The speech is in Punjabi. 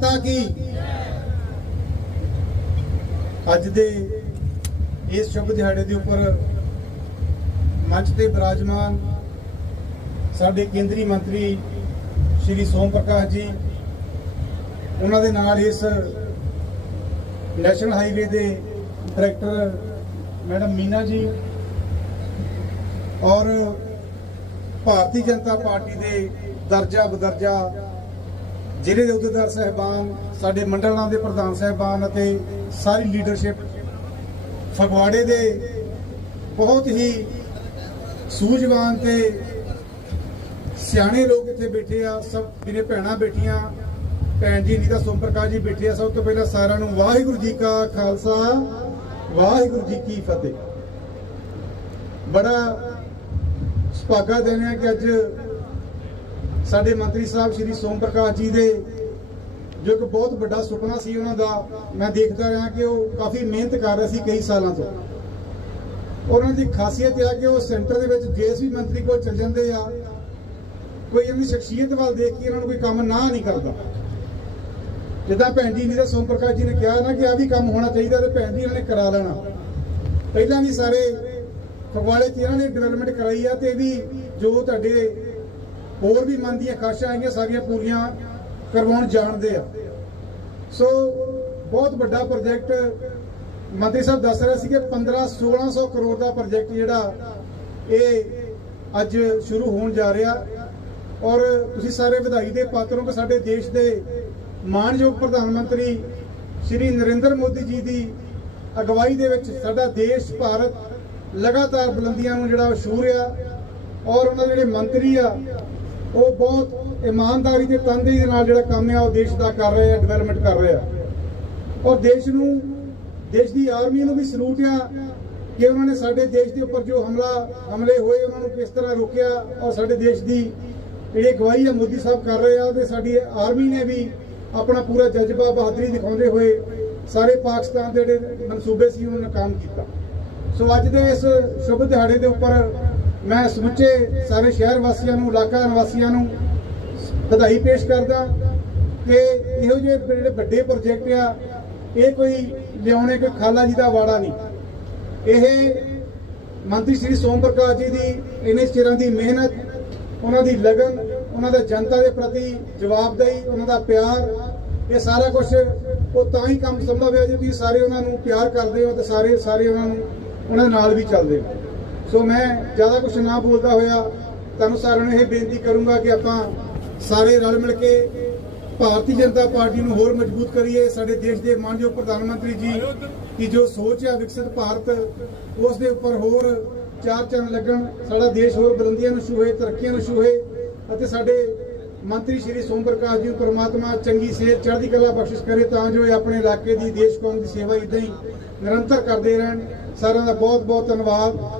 ਮਾਤਾ ਕੀ? ਅੱਜ ਦੇ ਇਸ ਸ਼ੁਭ ਦਿਹਾੜੇ ਦੇ ਉੱਪਰ ਮੰਚ ਤੇ ਬਿਰਾਜਮਾਨ ਸਾਡੇ ਕੇਂਦਰੀ ਮੰਤਰੀ ਸ਼੍ਰੀ ਸੋਮ ਪ੍ਰਕਾਸ਼ ਜੀ, ਉਹਨਾਂ ਦੇ ਨਾਲ ਇਸ ਨੈਸ਼ਨਲ ਹਾਈਵੇ ਦੇ ਡਾਇਰੈਕਟਰ ਮੈਡਮ ਮੀਨਾ ਜੀ ਔਰ ਭਾਰਤੀ ਜਨਤਾ ਪਾਰਟੀ ਦੇ ਦਰਜਾ ਬਦਰਜਾ ਜ਼ਿਲ੍ਹੇ ਦੇ ਅਹੁਦੇਦਾਰ ਸਹਿਬਾਨ, ਸਾਡੇ ਮੰਡਲਾਂ ਦੇ ਪ੍ਰਧਾਨ ਸਹਿਬਾਨ ਅਤੇ ਸਾਰੀ ਲੀਡਰਸ਼ਿਪ ਫਗਵਾੜੇ ਦੇ ਬਹੁਤ ਹੀ ਸੂਝਵਾਨ ਤੇ ਸਿਆਣੇ ਲੋਕ ਇੱਥੇ ਬੈਠੇ ਆ, ਸਭ ਮੇਰੇ ਭੈਣਾਂ ਬੈਠੀਆਂ, ਭੈਣ ਜੀ ਨੀਤਾ ਸੋਮ ਪ੍ਰਕਾਸ਼ ਜੀ ਬੈਠੇ ਆ, ਸਭ ਤੋਂ ਪਹਿਲਾਂ ਸਾਰਿਆਂ ਨੂੰ ਵਾਹਿਗੁਰੂ ਜੀ ਕਾ ਖਾਲਸਾ, ਵਾਹਿਗੁਰੂ ਜੀ ਕੀ ਫਤਿਹ। ਬੜਾ ਸੁਭਾਗਾ ਦਿਨ ਹੈ ਕਿ ਅੱਜ ਸਾਡੇ ਮੰਤਰੀ ਸਾਹਿਬ ਸ਼੍ਰੀ ਸੋਮ ਪ੍ਰਕਾਸ਼ ਜੀ ਦੇ ਜੋ ਇੱਕ ਬਹੁਤ ਵੱਡਾ ਸੁਪਨਾ ਸੀ ਉਹਨਾਂ ਦਾ, ਮੈਂ ਦੇਖਦਾ ਰਿਹਾ ਕਿ ਉਹ ਕਾਫੀ ਮਿਹਨਤ ਕਰ ਰਹੇ ਸੀ ਕਈ ਸਾਲਾਂ ਤੋਂ। ਉਹਨਾਂ ਦੀ ਖਾਸੀਅਤ ਇਹ ਆ ਕਿ ਉਹ ਸੈਂਟਰ ਦੇ ਵਿੱਚ ਜਿਸ ਵੀ ਮੰਤਰੀ ਕੋਲ ਚੱਲ ਜਾਂਦੇ ਆ, ਕੋਈ ਇਹਨਾਂ ਦੀ ਸ਼ਖਸੀਅਤ ਵੱਲ ਦੇਖ ਕੇ ਇਹਨਾਂ ਨੂੰ ਕੋਈ ਕੰਮ ਨਾ ਨਹੀਂ ਕਰਦਾ। ਜਿੱਦਾਂ ਭੈਣ ਜੀ ਨੀਤਾ ਸੋਮ ਪ੍ਰਕਾਸ਼ ਜੀ ਨੇ ਕਿਹਾ ਨਾ ਕਿ ਆ ਵੀ ਕੰਮ ਹੋਣਾ ਚਾਹੀਦਾ ਤੇ ਭੈਣ ਜੀ ਇਹਨਾਂ ਨੇ ਕਰਾ ਲੈਣਾ। ਪਹਿਲਾਂ ਵੀ ਸਾਰੇ ਫਗਵਾੜੇ 'ਚ ਇਹਨਾਂ ਨੇ ਡਿਵੈਲਪਮੈਂਟ ਕਰਾਈ ਆ ਤੇ ਵੀ ਜੋ ਤੁਹਾਡੇ ਹੋਰ ਵੀ ਮਨ ਦੀਆਂ ਖਾਸ਼ਾਂ ਆਈਆਂ, ਸਾਰੀਆਂ ਪੂਰੀਆਂ ਕਰਵਾਉਣ ਜਾਣਦੇ ਆ। ਸੋ ਬਹੁਤ ਵੱਡਾ ਪ੍ਰੋਜੈਕਟ ਮੰਤਰੀ ਸਾਹਿਬ ਦੱਸ ਰਹੇ ਸੀ ਕਿ 15 1600 ਕਰੋੜ ਦਾ ਪ੍ਰੋਜੈਕਟ ਜਿਹੜਾ ਇਹ ਅੱਜ ਸ਼ੁਰੂ ਹੋਣ ਜਾ ਰਿਹਾ। ਔਰ ਤੁਸੀਂ ਸਾਰੇ ਵਧਾਈ ਦੇ ਪਾਤਰ ਹੋ ਕਿ ਸਾਡੇ ਦੇਸ਼ ਦੇ ਮਾਨਯੋਗ ਪ੍ਰਧਾਨ ਮੰਤਰੀ ਸ਼੍ਰੀ ਨਰਿੰਦਰ ਮੋਦੀ ਜੀ ਦੀ ਅਗਵਾਈ ਦੇ ਵਿੱਚ ਸਾਡਾ ਦੇਸ਼, ਭਾਰਤ ਲਗਾਤਾਰ ਬੁਲੰਦੀਆਂ ਨੂੰ ਜਿਹੜਾ ਉਹ ਛੂਹ ਰਿਹਾ। ਔਰ ਉਹਨਾਂ ਦੇ ਜਿਹੜੇ ਮੰਤਰੀ ਆ ਉਹ ਬਹੁਤ ਇਮਾਨਦਾਰੀ ਤੇ ਤਨਦੇਹੀ ਦੇ ਨਾਲ ਜਿਹੜਾ ਕੰਮ ਆ ਉਹ ਦੇਸ਼ ਦਾ ਕਰ ਰਹੇ ਆ ਡਿਵੈਲਪਮੈਂਟ ਕਰ ਰਹੇ ਆ ਔਰ ਦੇਸ਼ ਨੂੰ, ਦੇਸ਼ ਦੀ ਆਰਮੀ ਨੂੰ ਵੀ ਸਲੂਟ ਆ ਕਿ ਉਹਨਾਂ ਨੇ ਸਾਡੇ ਦੇਸ਼ ਦੇ ਉੱਪਰ ਜੋ ਹਮਲਾ, ਹਮਲੇ ਹੋਏ, ਉਹਨਾਂ ਨੂੰ ਕਿਸ ਤਰ੍ਹਾਂ ਰੋਕਿਆ ਔਰ ਸਾਡੇ ਦੇਸ਼ ਦੀ ਜਿਹੜੀ ਅਗਵਾਈ ਆ, ਮੋਦੀ ਸਾਹਿਬ ਕਰ ਰਹੇ ਆ ਤੇ ਸਾਡੀ ਆਰਮੀ ਨੇ ਵੀ ਆਪਣਾ ਪੂਰਾ ਜਜ਼ਬਾ, ਬਹਾਦਰੀ ਦਿਖਾਉਂਦੇ ਹੋਏ ਸਾਰੇ ਪਾਕਿਸਤਾਨ ਦੇ ਜਿਹੜੇ ਮਨਸੂਬੇ ਸੀ, ਉਹਨਾਂ ਨੇ ਕੰਮ ਕੀਤਾ। ਸੋ ਅੱਜ ਦੇ ਇਸ ਸ਼ੁਭ ਦਿਹਾੜੇ ਦੇ ਉੱਪਰ ਮੈਂ ਸਮੁੱਚੇ ਸਾਰੇ ਸ਼ਹਿਰ ਵਾਸੀਆਂ ਨੂੰ, ਇਲਾਕਾ ਨਿਵਾਸੀਆਂ ਨੂੰ ਵਧਾਈ ਪੇਸ਼ ਕਰਦਾ ਕਿ ਇਹੋ ਜਿਹੇ ਜਿਹੜੇ ਵੱਡੇ ਪ੍ਰੋਜੈਕਟ ਆ, ਇਹ ਕੋਈ ਲਿਆਉਣੇ, ਕੋਈ ਖਾਲਾ ਜੀ ਦਾ ਵਾੜਾ ਨਹੀਂ। ਇਹ ਮੰਤਰੀ ਸ੍ਰੀ ਸੋਮ ਪ੍ਰਕਾਸ਼ ਜੀ ਦੀ ਇੰਨੇ ਚਿਰਾਂ ਦੀ ਮਿਹਨਤ, ਉਹਨਾਂ ਦੀ ਲਗਨ, ਉਹਨਾਂ ਦਾ ਜਨਤਾ ਦੇ ਪ੍ਰਤੀ ਜਵਾਬਦੇਹੀ, ਉਹਨਾਂ ਦਾ ਪਿਆਰ, ਇਹ ਸਾਰਾ ਕੁਝ ਉਹ ਤਾਂ ਹੀ ਕੰਮ ਸੰਭਵ ਹੈ ਜੇ ਤੁਸੀਂ ਸਾਰੇ ਉਹਨਾਂ ਨੂੰ ਪਿਆਰ ਕਰਦੇ ਹੋ ਤੇ ਸਾਰੇ ਸਾਰੇ ਉਹਨਾਂ ਨੂੰ ਉਹਨਾਂ ਦੇ ਨਾਲ ਵੀ ਚੱਲਦੇ ਹੋ। ਸੋ ਮੈਂ ਜ਼ਿਆਦਾ ਕੁਝ ਨਾ ਬੋਲਦਾ ਹੋਇਆ, ਤੁਹਾਨੂੰ ਸਾਰਿਆਂ ਨੂੰ ਇਹ ਬੇਨਤੀ ਕਰੂੰਗਾ ਕਿ ਆਪਾਂ ਸਾਰੇ ਰਲ ਮਿਲ ਕੇ ਭਾਰਤੀ ਜਨਤਾ ਪਾਰਟੀ ਨੂੰ ਹੋਰ ਮਜ਼ਬੂਤ ਕਰੀਏ। ਸਾਡੇ ਦੇਸ਼ ਦੇ ਮਾਨਯੋਗ ਪ੍ਰਧਾਨ ਮੰਤਰੀ ਜੀ ਦੀ ਜੋ ਸੋਚ ਹੈ ਵਿਕਸਿਤ ਭਾਰਤ, ਉਸ ਦੇ ਉੱਪਰ ਹੋਰ ਚਾਰ ਚੰਨ ਲੱਗਣ। ਸਾਡਾ ਦੇਸ਼ ਹੋਰ ਬੁਲੰਦੀਆਂ ਨੂੰ ਛੂਹੇ, ਤਰੱਕੀਆਂ ਨੂੰ ਛੂਹੇ ਅਤੇ ਸਾਡੇ ਮੰਤਰੀ ਸ਼੍ਰੀ ਸੋਮ ਪ੍ਰਕਾਸ਼ ਜੀ ਨੂੰ ਪ੍ਰਮਾਤਮਾ ਚੰਗੀ ਸਿਹਤ, ਚੜ੍ਹਦੀ ਕਲਾ ਬਖਸ਼ਿਸ਼ ਕਰੇ ਤਾਂ ਜੋ ਇਹ ਆਪਣੇ ਇਲਾਕੇ ਦੀ ਦੇਸ਼ ਕੌਮ ਦੀ ਸੇਵਾ ਇਦਾਂ ਹੀ ਨਿਰੰਤਰ ਕਰਦੇ ਰਹਿਣ। ਸਾਰਿਆਂ ਦਾ ਬਹੁਤ ਬਹੁਤ ਧੰਨਵਾਦ।